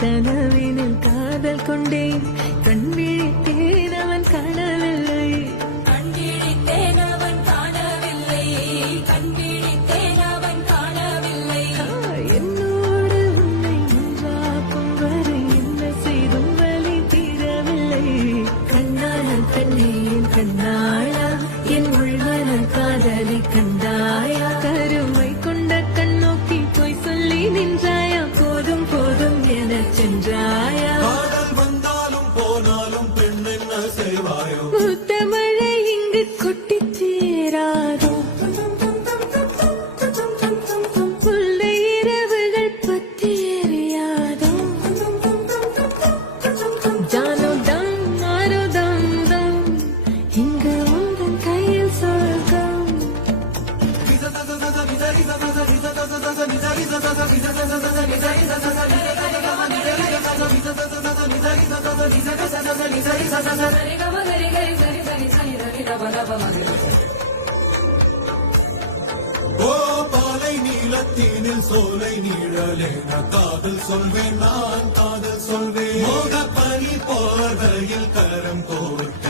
கனவினில் காதல் கொண்டேன் கண் விழித்தேன் அவன் காணவில்லை கண் விழித்தேன் அவன் காணவில்லை கண் விழித்தேன் அவன் காணவில்லை என்னோடு உன்னை ஒன்றாக்கும் வரை என்ன செய்தும் வலி தீரவில்லை கண்ணான பெண்ணே என் கண்ணாளா என் உள்மன காதலை கண்டாயா கருமை கொண்ட கண்ணோக்கி போய் சொல்லி நின்றாயா போதும் போதும் என சென்றாயா காதல் வந்தாலும் போனாலும் பெண் என்ன செய்வாயோ முத்தமழை இங்கு கொட்டி சேராதோ முல்லை இரவுகள் பற்றி எறியாதோ ஜானோ தம் மாரோ தம் தம் இங்கு உந்தன் கையில் சொர்க்கம் ஓ பாலை நீலத்தீனில் சோலை நீழலே காதல் சொல்வேன் நான் காதல் சொல்வேன் மோக பனி போர்வையில் கரம் கோர்க்க